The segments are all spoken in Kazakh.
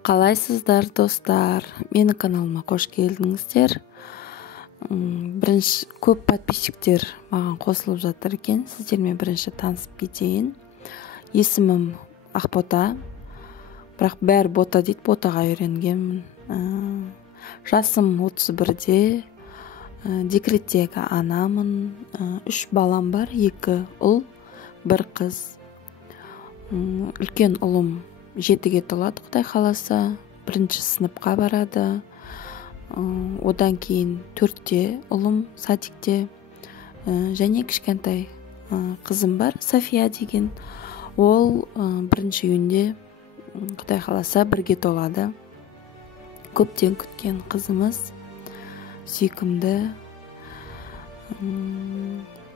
Қалайсыздар достар? Менің каналыма қош келдіңіздер. Бірінші көп подписчиктер маған қосылып жатыр екен. Сіздермен бірінші танысып кетейін. Есімім Ақбота. Бірақ бәрі бота дейді, ботаға үйренгенмін. Жасым 31-де. Декреттегі анамын. 3 балам бар, 2 ұл, 1 қыз. Үлкен ұлым 7-ге толады, Құдай қаласа, 1-ші сыныпқа барады. Одан кейін 4-те ұлым садикте, және кішкентай қызым бар, София деген. Ол 1-ші июньде, Құдай қаласа, 1-ге толады. Көптен күткен қызымыз, сүйкімді.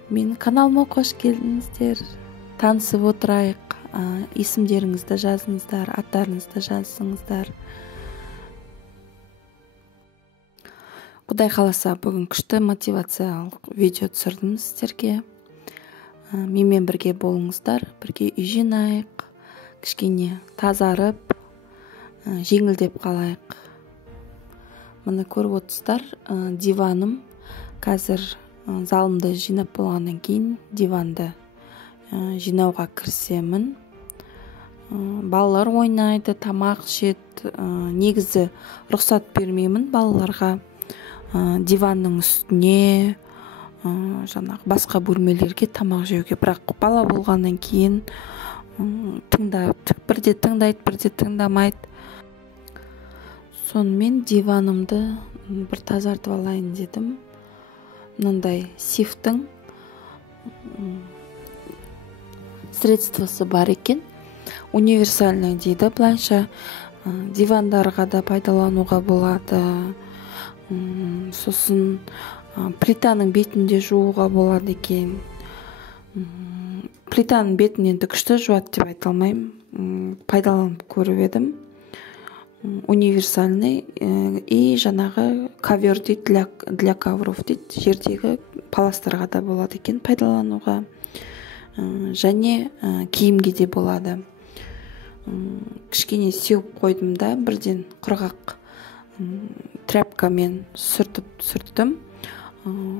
Мен каналыма қош келдіңіздер. Танысып отырайық. Есімдеріңізді жазыңыздар, аттарыңызды жазыңыздар. Құдай қаласа, бүгін күшті мотивациялық видео түсірдім сіздерге. Менімен бірге болыңыздар, бірге үй жинайық, кішкене тазарып, жеңілдеп қалайық. Мұны көріп отырсыздар, диваным. Қазір залымды жинап болғаннан кейін диванды жинауға кірісемін. Балалар ойнайды, тамақ жет. Негізі рұқсат бермеймін балаларға диванның үстіне, басқа бөлмелерге тамақ жеуге. Бірақ бала болғаннан кейін бірде тыңдайды, бірде тыңдамайды. Сонымен диванымды бір тазартып алайын дедім. Мынандай сифтің средствосы бар екен. Универсальный дейді, былайша дивандарға да пайдалануға болады. Сосын плитаның бетінде жууға болады екен. Плитаның бетін енді күшті жуады деп айта алмаймын. Пайдаланып көріп едім. Универсальный и жаңағы ковер дейді, для ковров дейді. Жердегі паластарға да болады екен пайдалануға. Және киімге де болады. Кішкене сеуіп қойдым да, бірден құрғақ тряпкамен сүрттім.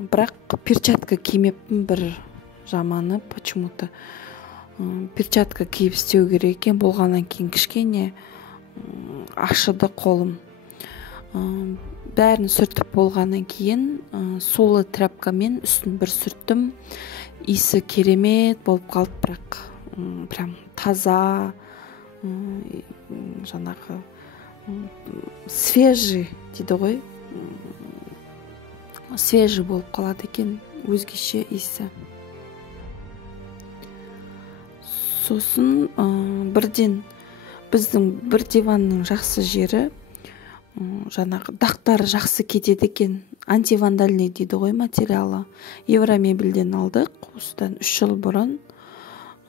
Бірақ перчатка кимеппін, бір жаманы почему-то. Перчатка киіп істеу керек екен, болғаннан кейін кішкене ашыды қолым. Бәрін сүртіп болғаннан кейін сулы тряпкамен үстін бір сүрттім. Иісі керемет болып қалды, бірақ прям таза, жаңағы свежий дейді ғой. Свежий болып қалады екен, өзгеше иісі. Сосын бірден біздің бір диванның жақсы жері, жаңағы дақтары жақсы кетеді екен. Антивандальный дейді ғой материалы. Евромебельден алдық, осыдан 3 жыл бұрын.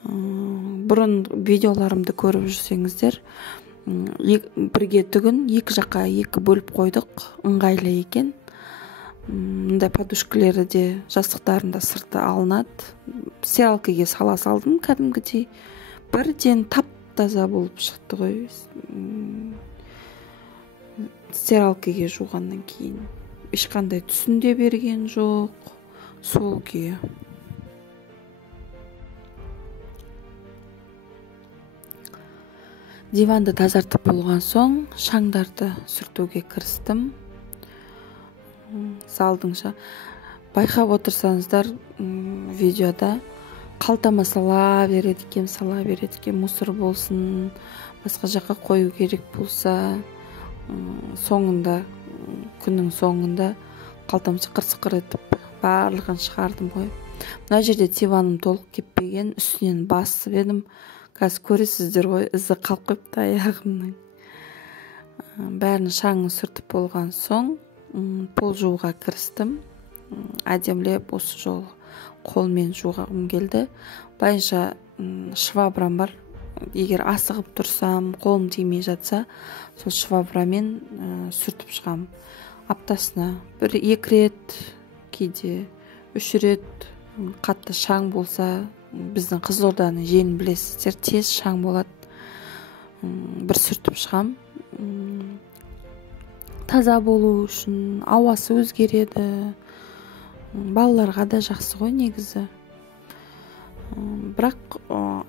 Бұрын видеоларымды көріп жүрсеңіздер, бірге түгін 2 жаққа 2 бөліп қойдық, ыңғайлы екен. Мұндай подушкілері де, жастықтарында сырты алынады. Стиралкаға сала салдым кәдімгідей. Бірден тап-таза болып шықты ғой. Стиралкаға жуғаннан кейін ешқандай түсінде берген жоқ, сол күйі. Диванды тазартып болған соң шаңдарды сүртуге кірістім. Байқап отырсаңыздар, видеода қалтама сала береді екен, мусор болсын, басқа жаққа қою керек болса, күннің соңында қалтам сықыр-сықыр етіп барлығын шығардым ғой. Мына жерде диваным толық кеппеген, үстінен басып едім. Қазір көресіздер ғой, ізі қалып қойыпты аяғымның. Бәрін шаңын сүртіп болған соң пол жууға кірістім. Әдемілеп осы жол қолмен жуғым келді. Былайша швабрам бар. Егер асығып тұрсам, қолым тимей жатса, сол швабрамен сүртіп шығам. Аптасына 1-2 рет, кейде 3 рет. Қатты шаң болса, біздің Қызылорданың жерін білесіздер, тез шаң болады. Бір сүртіп шығам. таза болу үшін, ауасы өзгереді. Балаларға да жақсы ғой негізі. Бірақ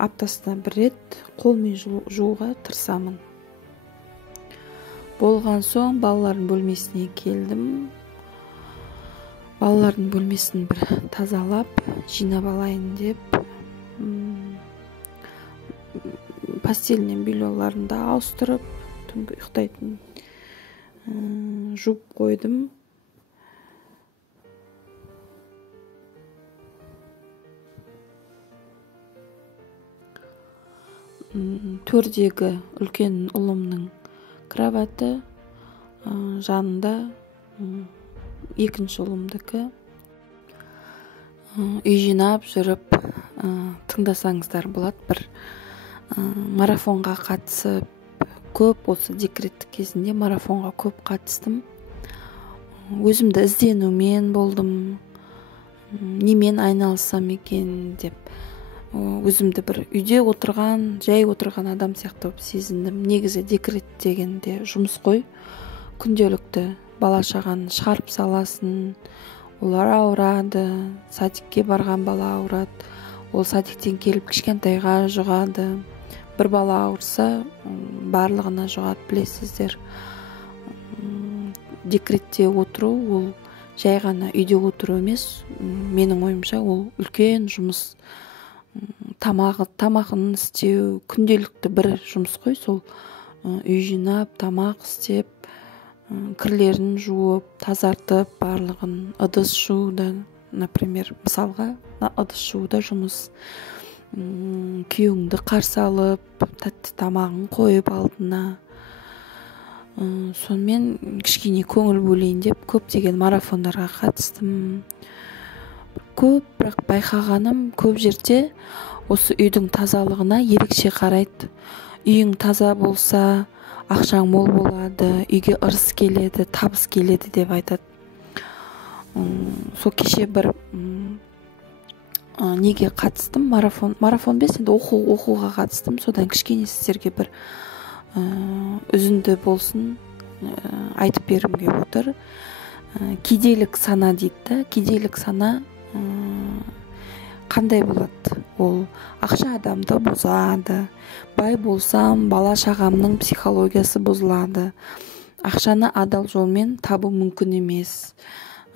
аптасына бір рет қолмен жууға тырысамын. Болған соң балалардың бөлмесіне келдім. Балалардың бөлмесін бір тазалап, жинап алайын деп, постельный бельеларын да ауыстырып, түнгі ұйықтайтын жуып қойдым. Төрдегі үлкен ұлымның кроваты, жанында екінші ұлымдікі. Үй жинап жүріп тыңдасаңыздар болады. Бір марафонға қатысып, көп осы декреттік кезінде марафонға көп қатыстым. Өзімді ізденумен болдым. Немен айналыссам екен деп. Өзімді бір үйде отырған, жай отырған адам сияқты сезіндім. Негізі декрет дегенде жұмыс қой. Күнделікті бала шағаны шығарып саласын, олар ауырады, садикке барған бала ауырады, ол садиктен келіп кішкентайға жұғады. Бір бала ауырса, барлығына жұғады, білесіздер. Декретте отыру, ол жай ғана үйде отыру емес, менің ойымша ол үлкен жұмыс. Тамағын істеу, күнделікті бір жұмыс қой. Сол үй жинап, тамақ істеп, кірлерін жуып, тазартып, барлығын, ыдыс жууда, например, мысалға, ыдыс жууда жұмыс. Күйеуіңді қарсы алып, тәтті тамағын қойып алдына. Сонымен кішкене көңіл бөлейін деп көптеген марафондарға қатыстым. Бірақ байқағаным, көп жерде осы үйдің тазалығына ерекше қарайды. Үйің таза болса, ақшаң мол болады, үйге ырыс келеді, табыс келеді деп айтады. Сол кеше бір неге қатыстым, марафон бес, енді оқуға қатыстым. Содан кішкене сіздерге бір үзінді болсын айтып бергім келіп отыр. Кедейлік сана дейді. Кедейлік сана қандай болады? Ол ақша адамды бұзады. Бай болсам, бала шағамның психологиясы бұзылады. Ақшаны адал жолмен табу мүмкін емес.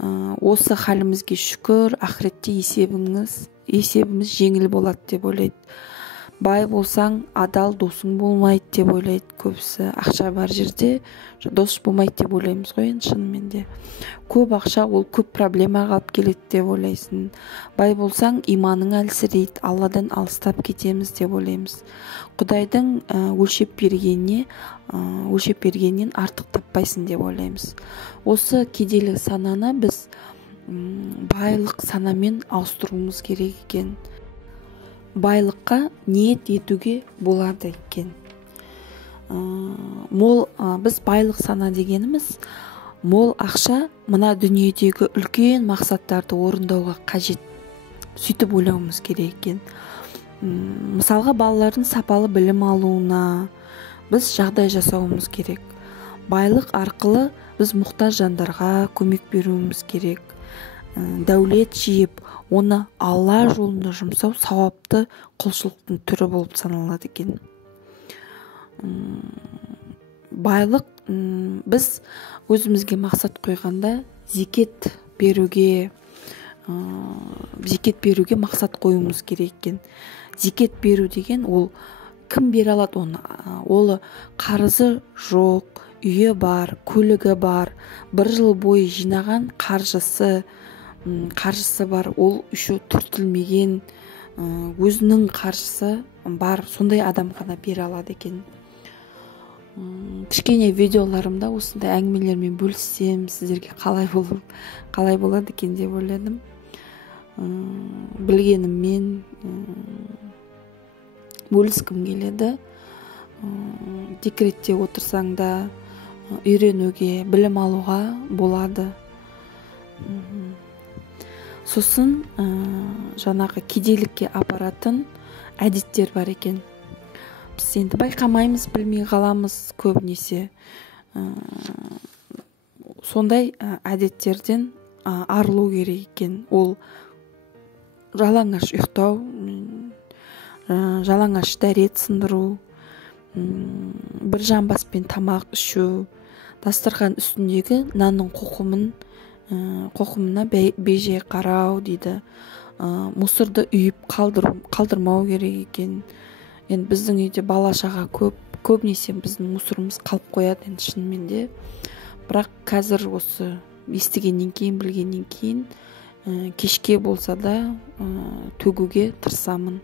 Осы халімізге шүкір, ақыретте есебіміз жеңіл болады деп ойлайды. Бай болсаң, адал досың болмайды деп ойлайды көбісі. Ақша бар жерде дос болмайды деп ойлаймыз ғой, шынымен де. Көп ақша ол көп проблемаға алып келеді деп ойлайсың. Бай болсаң, иманың әлсірейді, Алладан алыстап кетеміз деп ойлаймыз. Құдайдың өлшеп бергеннен артық таппайсың деп ойлаймыз. Осы кедейлік сананы біз байлық санамен ауыстыруымыз керек екен. Байлыққа ниет етуге болады екен. Біз байлық сана дегеніміз, мол ақша мына дүниедегі үлкен мақсаттарды орындауға қажет. Сөйтіп ойлауымыз керек екен. Мысалға, балалардың сапалы білім алуына біз жағдай жасауымыз керек. Байлық арқылы біз мұқтаж жандарға көмек беруіміз керек. Дәулет жиып, оны Алла жолында жұмсау сауапты құлшылықтың түрі болып саналады екен. Байлық, біз өзімізге мақсат қойғанда зекет беруге мақсат қоюымыз керек екен. Зекет беру деген ол кім бере алады оны? Ол қарызы жоқ, үйі бар, көлігі бар, бір жыл бойы жинаған қаржысы бар, ол үші түртілмеген, өзінің қаржысы бар, сондай адам ғана бере алады екен. Кішкене видеоларымда осындай әңгімелермен бөліссем, сіздерге қалай болады екен деп ойладым. Білгеніммен бөліскім келеді. Декретте отырсаң да үйренуге, білім алуға болады. Сосын жаңағы кедейлікке апаратын әдеттер бар екен. біз енді байқамаймыз, білмей қаламыз көбінесе. Сондай әдеттерден арылу керек екен. Ол жалаңаш ұйықтау, жалаңаш дәрет сындыру, бір жамбаспен тамақ ішу, дастархан үстіндегі нанның қоқымына бейжай қарау дейді. Мусорды үйіп қалдырмау керек екен. Енді біздің үйде бала-шаға көбінесе біздің мусорымыз қалып қояды енді шынымен де. Бірақ қазір осы естігеннен кейін, білгеннен кейін кешке болса да төгуге тырысамын.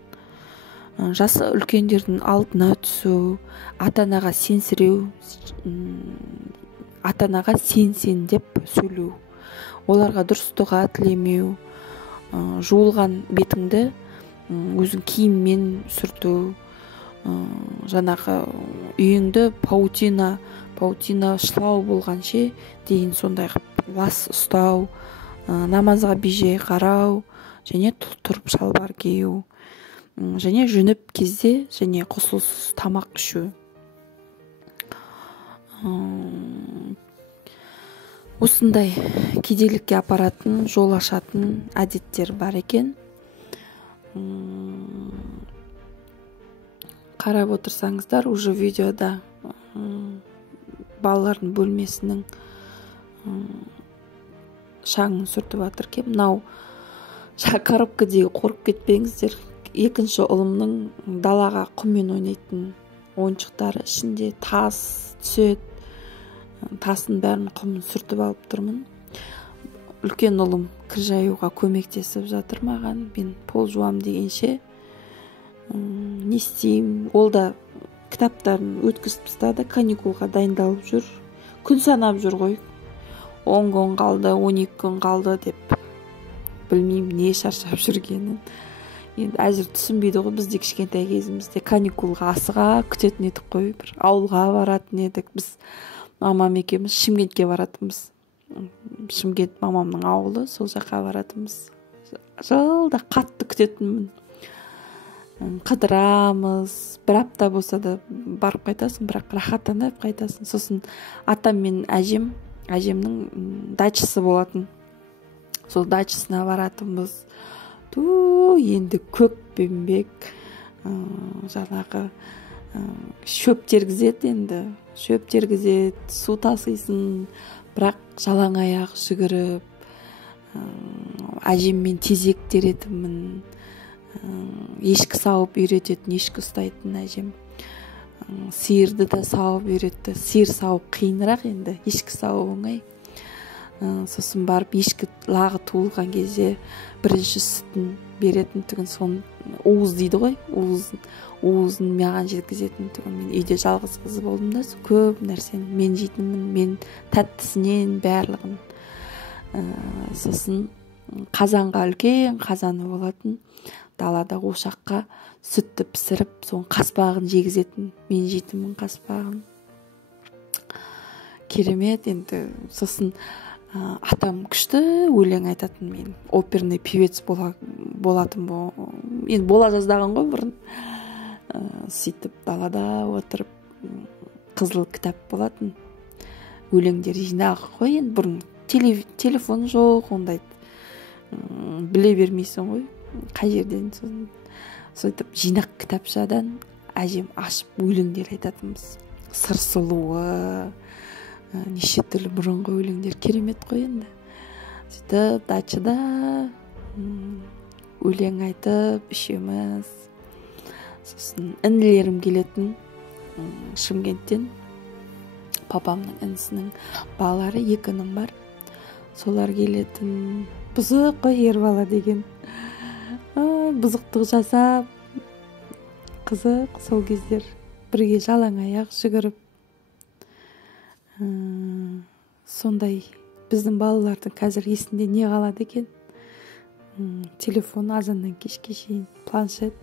Жасы үлкендердің алдына түсу, ата-анаға сенсіреу, ата-анаға сен деп сөйлеу, оларға дұрыс дұға тілемеу, жуылған бетіңді өзің киіммен сүрту, жаңағы үйіңді паутина шлау болғанше дейін сондай лас ұстау, намазға бейжай қарау, және тұрып шалбар кию, және жүніп кезде және құсылсыз тамақ ішу. Осындай кедейлікке апаратын, жол ашатын әдеттер бар екен. Қарап отырсаңыздар, уже видеода балалардың бөлмесінің шаңын сүртіп жатыр екен. Мынау коробкадегі қорқып кетпеңіздер. Екінші ұлымның далаға құммен ойнайтын ойыншықтары, ішінде тас түседі. Тасын бәрін құмын сүртіп алып тұрмын. Үлкен ұлым кір жаюға көмектесіп жатыр маған. Мен пол жуам дегенше не істеймін? Ол да кітаптарын өткізіп тастады, каникулға дайындалып жүр. Күн санап жүр ғой. 10 күн қалды, 12 күн қалды деп. Білмеймін не шаршап жүргенін. Енді әзір түсінбейді ғой. Бізде кішкентай кезімізде каникулға асыға күтетін едік қой. Бір ауылға баратын едік. Біз мамам екеуміз Шымкентке баратынбыз. Шымкент мамамның ауылы, сол жаққа баратынбыз. Жылда қатты күтетінмін. Қыдырамыз, бір апта болса да барып қайтасың, бірақ рахаттанып қайтасың. Сосын атам мен әжемнің дачасы болатын. Сол дачасына баратынбыз. Енді көкпенбек жаңағы шөп тергізеді енді. Шөп тергізеді, су тасыйсын, бірақ жалаң аяқ жүгіріп, әжеммен тезек теретінмін. Ешкі сауып үйрететін, ешкі ұстайтын әжем. Сиырды да сауып үйретті. Сиыр сауып қиынырақ енді, ешкі сауып оңай. Сосын барып ешкі лағы туылған кезде бірінші сүтін беретін түгін, сон уыз дейді ғой, уызын маған жеткізетін түгін. Мен үйде жалғыз қыз болдым да, көп нәрсені мен жейтінмін, мен тәттісінен барлығын. Сосын қазанға, үлкен қазаны болатын, далада ошаққа сүтті пісіріп, соның қаспағын жегізетін, мен жейтінмін қаспағын. Керемет енді. Сосын атам күшті өлең айтатын, мен оперный певец болатын. Енді бола жаздаған ғой бұрын. Сөйтіп далада отырып, қызыл кітап болатын. Өлеңдер жинағы ғой, енді бұрын телефон жоқ, ондай біле бермейсің ғой, қай жерден. Сөйтіп жинақ кітапшадан әжем ашып өлеңдер айтатынбыз. Сыр сұлуы, неше түрлі бұрынғы өлеңдер, керемет қой енді. Сөйтіп дачада өлең айтып үшеуміз. Сосын інілерім келетін Шымкенттен, папамның інісінің балалары, 2 інім бар. Солар келетін. Бұзық қой ер бала деген. Бұзықтық жасап, қызық сол кездер. Бірге жалаң аяқ жүгіріп. Сондай біздің балалардың қазір есінде не қалады екен? Телефон азаннан кешке шейін, планшет.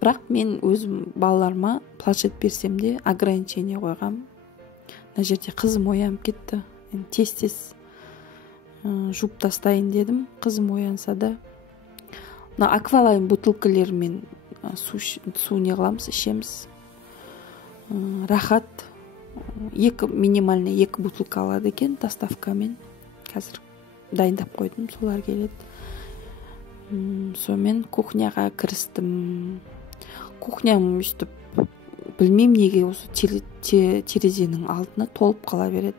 Бірақ мен өзім балаларыма планшет берсем де ограничение қойғам. Мына жерде қызым оянып кетті. Тез жуып тастайын дедім. Қызым оянса да. Мына аквалайн бутылкаларымен су не қыламыз, ішеміз. рахат минимальный 2 бутылка алады екен доставкамен. Қазір дайындап қойдым, солар келеді. Сонымен кухняға кірістім. Кухням үстіп білмеймін неге осы терезенің алдына толып қала береді.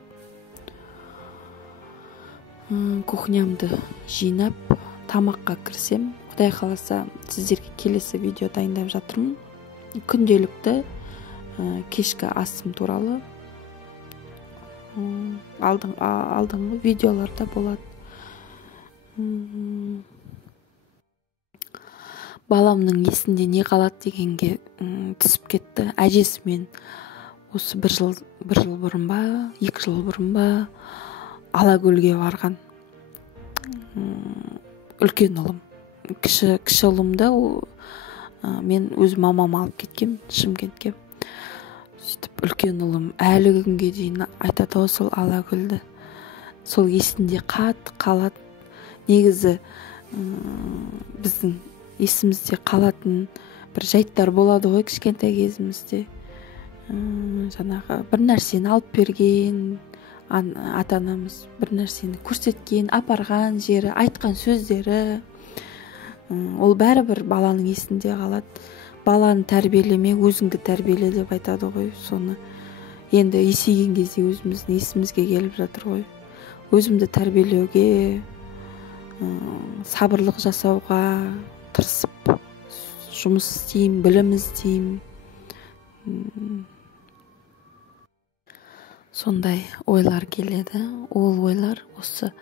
Кухнямды жинап тамаққа кірсем, Құдай қаласа сіздерге келесі видео дайындап жатырмын. Күнделікті кешкі асым туралы алдыңғы видеоларда болады. Баламның есінде не қалады дегенге түсіп кетті. Әжесімен осы бір жыл бұрын ба, 2 жыл бұрын ба Алакөлге барған. Үлкен ұлым, кіші ұлымды мен өз мамам алып кеткем Шымкентке. Сөйтіп үлкен ұлым әлі күнге дейін айтады сол Алакөлді. Сол есінде қатты қалады. Негізі біздің есімізде қалатын бір жайттар болады ғой кішкентай кезімізде. Жаңағы бір нәрсені алып берген, ата-анамыз бір нәрсені көрсеткен, апарған жері, айтқан сөздері, ол бәрібір баланың есінде қалады. Баланы тәрбиелеме, өзіңді тәрбиеле деп айтады ғой. Соны енді есейген кезде өзіміздің есімізге келіп жатыр ғой. Өзімді тәрбиелеуге, сабырлық жасауға тырысып жұмыс істеймін, білім іздеймін. Сондай ойлар келеді. Ол ойлар осы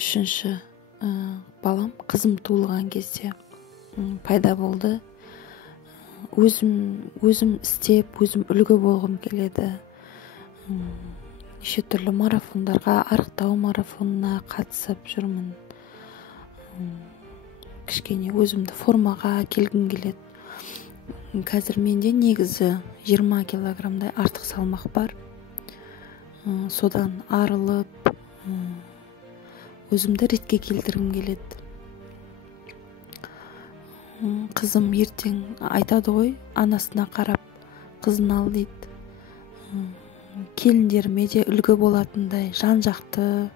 3-ші балам, қызым туылған кезде пайда болды. Өзім істеп, өзім үлгі болғым келеді. Неше түрлі марафондарға, арықтау марафонына қатысып жүрмін. Кішкене өзімді формаға келгім келеді. Қазір менде негізі 20 килограммдай артық салмақ бар. Содан арылып, өзімді ретке келтіргім келеді. Қызым ертең айтады ғой, анасына қарап қызын ал дейді. Келіндеріме де үлгі болатындай жан-жақты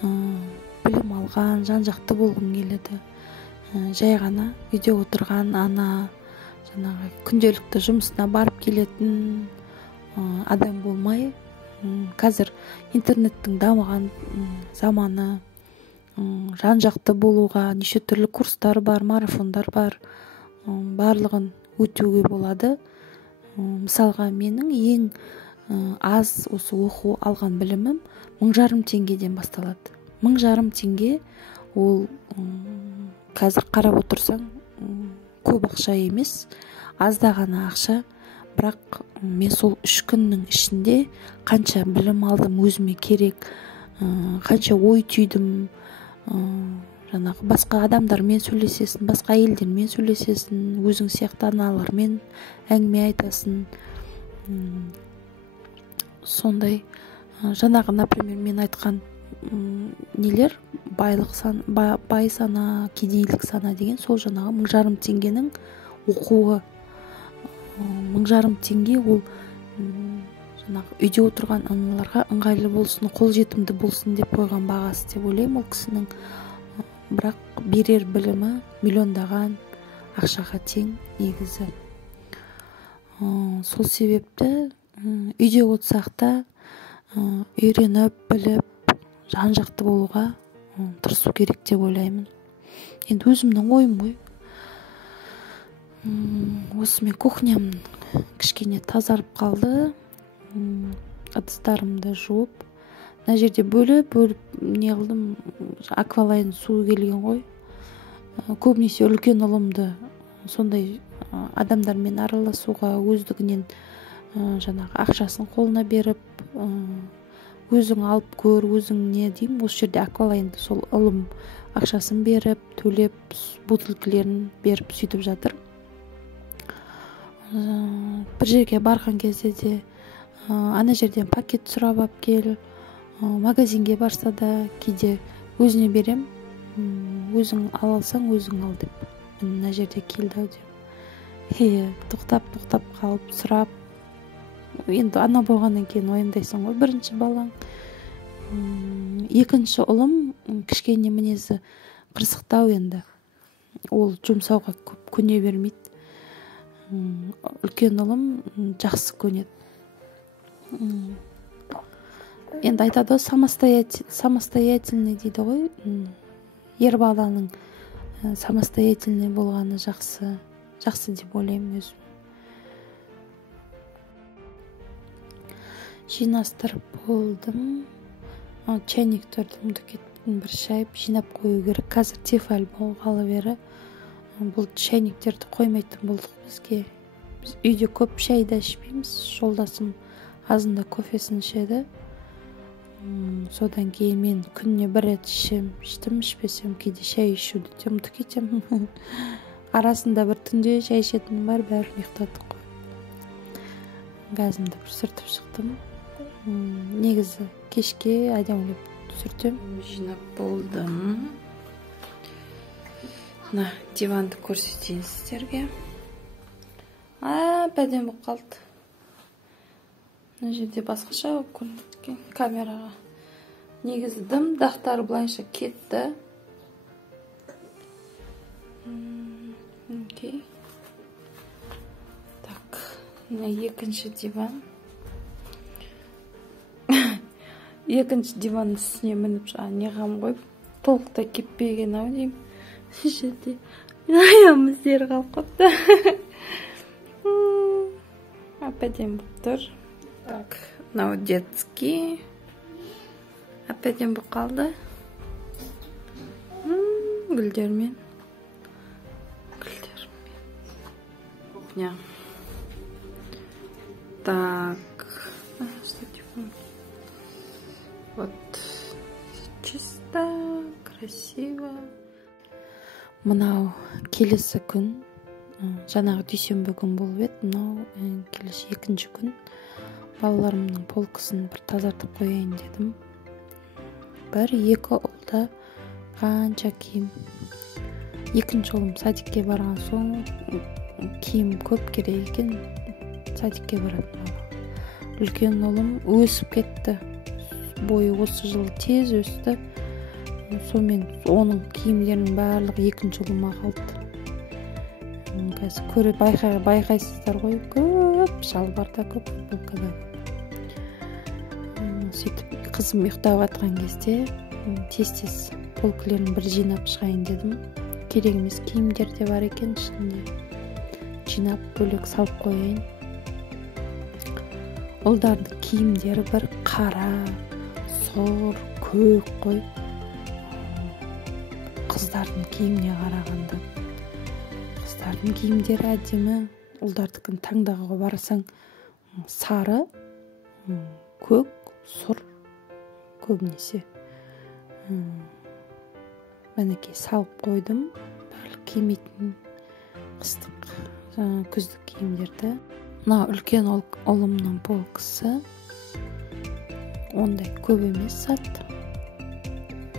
білім алған, жан-жақты болғым келеді. Жай ғана үйде отырған ана, жаңағы күнделікті жұмысына барып келетін адам болмай, қазір интернеттің дамыған заманы, жан-жақты болуға неше түрлі курстар бар, марафондар бар, барлығын өтуге болады. Мысалға менің ең аз осы оқу алған білімім 1500 теңгеден басталады. 1500 теңге ол қазір қарап отырсаң көп ақша емес, аздағана ақша. Бірақ мен сол 3 күннің ішінде қанша білім алдым, өзіме керек, қанша ой түйдім. Жаңағы басқа адамдармен сөйлесесің, басқа елдермен сөйлесесің, өзің сияқты аналармен әңгіме айтасың. Сондай жаңағы, например, мен айтқан нелер, бай сана, кедейлік сана деген сол жаңағы 1500 теңгенің оқуы. 1500 теңге ол жаңағы үйде отырған аналарға ыңғайлы болсын, қолжетімді болсын деп қойған бағасы деп ойлаймын ол кісінің. Бірақ берер білімі миллиондаған ақшаға тең негізі. Сол себепті үйде отырсақ та үйреніп, біліп, жан-жақты болуға тырысу керек деп ойлаймын. Енді өзімнің ойым ғой. Осы мен кухням кішкене тазарып қалды. Ыдыстарымды жуып, мына жерде бөліп не қылдым, аквалайн су келген ғой. Көбінесе үлкен ұлымды сондай адамдармен араласуға өздігінен жаңағы ақшасын қолына беріп, өзің алып көр, өзің не деймін, осы жерде аквалайнды сол ұлым ақшасын беріп, төлеп, бутылкілерін беріп сөйтіп жатыр. Бір жерге барған кезде де ана жерден пакет сұрап алып кел, магазинге барса да кейде өзіне берем, өзің алсаң өзің ал деп. Мына жерде келді ау деп. Тоқтап қалып сұрап, енді ана болғаннан кейін уайымдайсың ғой. Бірінші балаң. Екінші ұлым кішкене мінезі қырсықтау енді. Ол жұмсауға көп көне бермейді. Үлкен ұлым жақсы көнеді. Енді айтады самостоятельный дейді ғой. Ер баланың самостоятельный болғаны жақсы деп ойлаймын өзім. Жинастырып болдым. Чайниктерді ұмытып бір шайып жинап қою керек. Қазір тефаль болғалы бері бұл чайниктерді қоймайтын болдық бізге. Біз үйде көп шайды ішпейміз. Жолдасым азында кофесін ішеді. Содан кейін мен күніне бір рет іштім, ішпесем кейде шай ішуді де ұмытып кетемін. Арасында бір түнде шай ішетінім бар, бәрін ұйықтатып қойып. Газымды бір сүртіп шықтым. Негізі кешке әдемілеп сүртем. Жинап болдым. Диванды көрсетейін сіздерге. Әдемі болып қалды. Мына жерде басқаша болып көрінеді камераға. Негізі дақтары былайша кетті. Окей. Так, мына екінші диван. Екінші диванның үстіне мініп неғам қойып, толықтай кеппеген ау деймін. Жерде аяғым іздері қалып қапты. Әдемі болып тұр. Так, мынау детский. Әдемі болып қалды. Гүлдермен. Кухня. Так. Вот. Чисто, красиво. Мынау келесі күн. Жаңағы дүйсенбі күн болып еді. Мынау келесі екінші күн. Балаларымның полкасын бір тазартып қояйын дедім. Екі ұлда қанша киім. Екінші ұлым садикке барған соң киім көп керек екен. Садикке баратын бала. Үлкен ұлым өсіп кетті. Бойы осы жылы тез өсті. Сонымен оның киімдерінің барлығы екінші ұлыма қалды. Қазір көріп байқайсыздар ғой, көп шалбарда көп, футболкада көп. Сөйтіп қызым ұйықтап жатқан кезде тез полкілерін бір жинап шығайын дедім. Керек емес киімдер де бар екен ішінде. Жинап бөлек салып қояйын. Ұлдардың киімдері бір қара, сұр, көк қой. Қыздардың киіміне қарағанда. Қыздардың киімдері әдемі. Ұлдардікін таңдауға барсаң сары, көк, сұр көбінесе. Мінекей салып қойдым. Кимейтін қыстық, күздік киімдерді. Мына үлкен ұлымның полкасы. Ондай көп емес зат.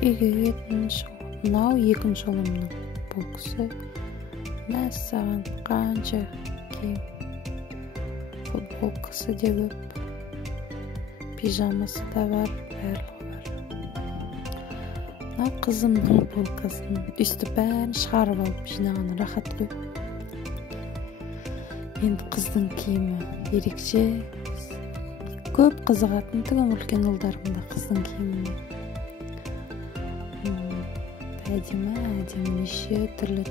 Үйге кетін шығу. Мынау екінші ұлымның полкасы. Мәссаған қанша киім. Футболкасы де көп. Пижамасы да бар, барлығы бар. Мына қызымның полкасын үсті бәрін шығарып алып жинағаны рахат қой. Енді қыздың киімі ерекше. Көп қызығатын тігім үлкен ұлдарымда қыздың киіміне. Әдемі неше түрлі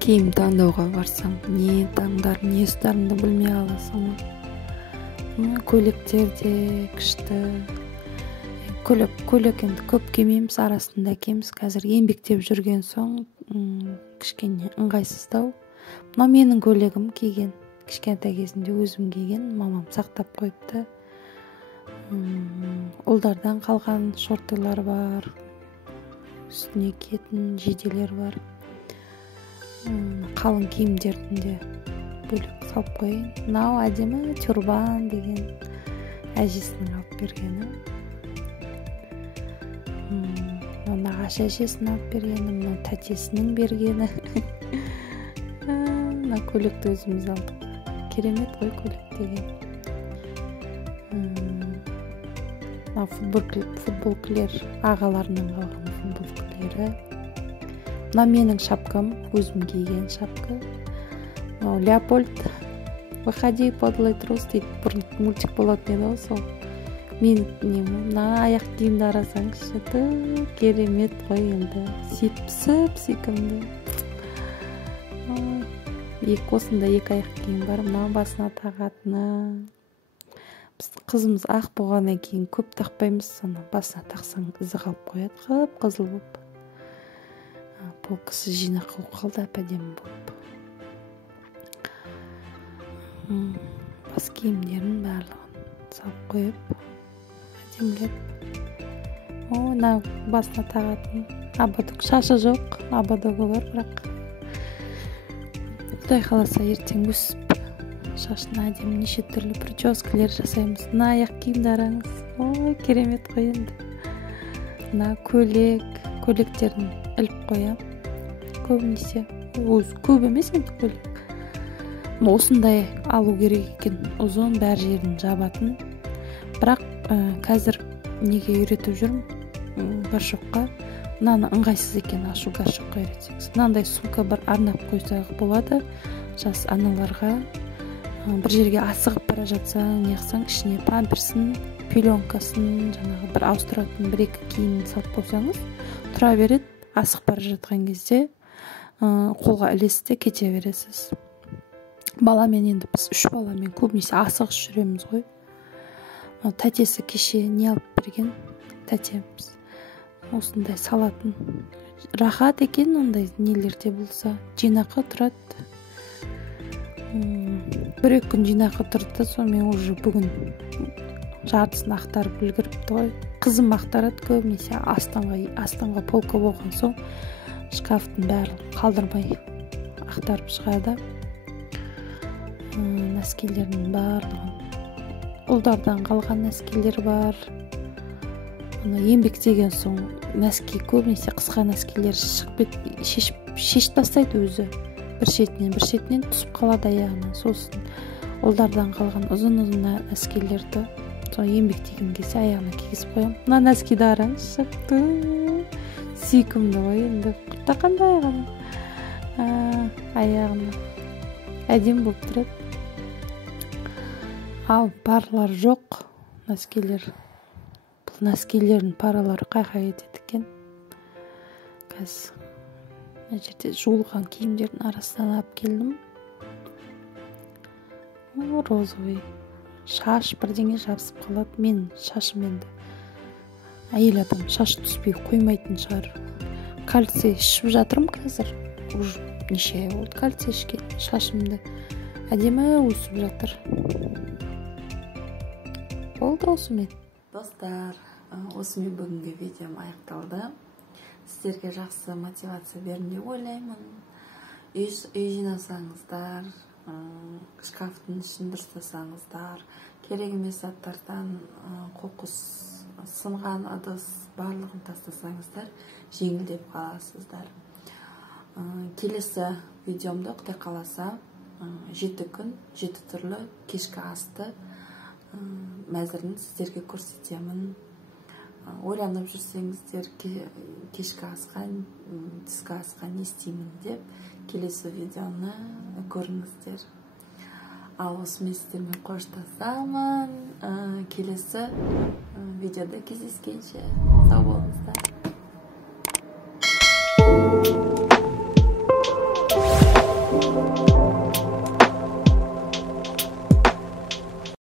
киім таңдауға барсаң, не таңдар, не ұстарыңды білмей аласың. Көйлектер де күшті. Көйлек енді көп кимейміз, арасында киеміз. Қазір еңбектеп жүрген соң кішкене ыңғайсыздау. Мына менің көйлегім киген. Кішкентай кезінде өзім киген, мамам сақтап қойыпты. Ұлдардан қалған шортылар бар. Үстіне киетін жейделер бар. Қалың киімдерінде бөлек салып қойын. Мынау әдемі тюрбан деген әжесінің алып бергені. Нағашы әжесінің алып бергені, мынау тәтесінің бергені. Мына көйлекті өзіміз алдық. Керемет қой көйлек деген. футболкілер ағаларынан қалған футболкілері. Мына менің шапкам, өзім киген шапка. Леопольд выходи подлый трус дейді, бұрын мультик болатын еді ғой сол. Мен мына аяқ киімді арасаңызшы, керемет қой енді, сүйкімді. Осында екі аяқ киім бар, мына басына тағатыны. Біз қызымыз ақ болғаннан кейін көп тақпаймыз, соны басына тақсаң ізі қалып қояды, қып-қызыл болып. Бұл кісі жинақ қылып қалды, әп-әдемі болып. Бас киімдерін барлығын салып қойып, әдемілеп. Мына басына тағатын абадок, шашы жоқ, абадогы бар, бірақ Құдай қаласа ертең өсіп, шашына әдемі неше түрлі прическалар жасаймыз. Мына аяқ киімді араңыз, керемет қой енді. Мына көйлектерін іліп қоям. Көбінесе, көп емес енді көйлек. Осындай алу керек екен, ұзын бәр жерін жабатын. Бірақ қазір неге үйретіп жүрмін, гаршокқа. Мынаны ыңғайсыз екен ашу гаршокқа үйретсеңіз. Мынандай сумка бір арнап қойсақ болады. Жас аналарға бір жерге асығып бара жатсаң, неғсаң, ішіне памперсін, пеленкасын, жаңағы бір ауыстыратын бір-екі киімін салып қойсаңыз, тұра береді, асығып бара жатқан кезде қолға ілесті кете бересіз. Баламен енді біз 3 баламен көбінесе асығыс жүреміз ғой. Тәтесі кеше не алып берген, тәтеміз осындай салатын. Рахат екен ондай нелерде болса, жинақы тұрады. 1-2 күн жинақы тұрды, сонымен уже бүгін жартысын ақтарып үлгіріпті ғой. Қызым ақтарады көбінесе, астыңға полка болған соң шкафтың бәрін қалдырмай ақтарып шығады. Нәскелердің барлығын, ұлдардан қалған нәскелер бар. Еңбектеген соң нәски көбінесе қысқа нәскелер шешіп тастайды өзі. Бір шетінен түсіп қалады аяғынан. Сосын ұлдардан қалған ұзын-ұзын нәскелерді сол еңбектеген кезде аяғына кигізіп қоямын. Мына нәскиді араңызшы, сүйкімді ғой енді. Құртақандай аяғына әдем болып тұрады. Ал паралар жоқ нәскелер. Бұл нәскелердің паралары қайқа кетеді екен. Қазір мына жерде жуылған киімдердің арасынан алып келдім. Розовый шаш бірдеңе жабысып қалады. Мен шашым енді әйел адам шаш түспей қоймайтын шығар. Кальций ішіп жатырмын қазір. Уже неше ай болды кальций ішкен. Шашымды әдемі өсіп жатыр. Болды осымен. Достар, осымен бүгінгі видеом аяқталды. Сіздерге жақсы мотивация бердім деп ойлаймын. Үй жинасаңыздар, шкафтың ішін дұрыстасаңыздар, керек емес заттардан қоқыс, сынған ыдыс барлығын тастасаңыздар, жеңілдеп қаласыздар. Келесі видеомда Құдай қаласа 7 күн, 7 түрлі кешкі асты мәзірін сіздерге көрсетемін. Ойланып жүрсеңіздер, кешкі асқа, түскі асқа не істеймін деп, келесі видеоны көріңіздер. Ал осымен сіздермен қоштасамын. Келесі видеода кездескенше сау болыңыздар.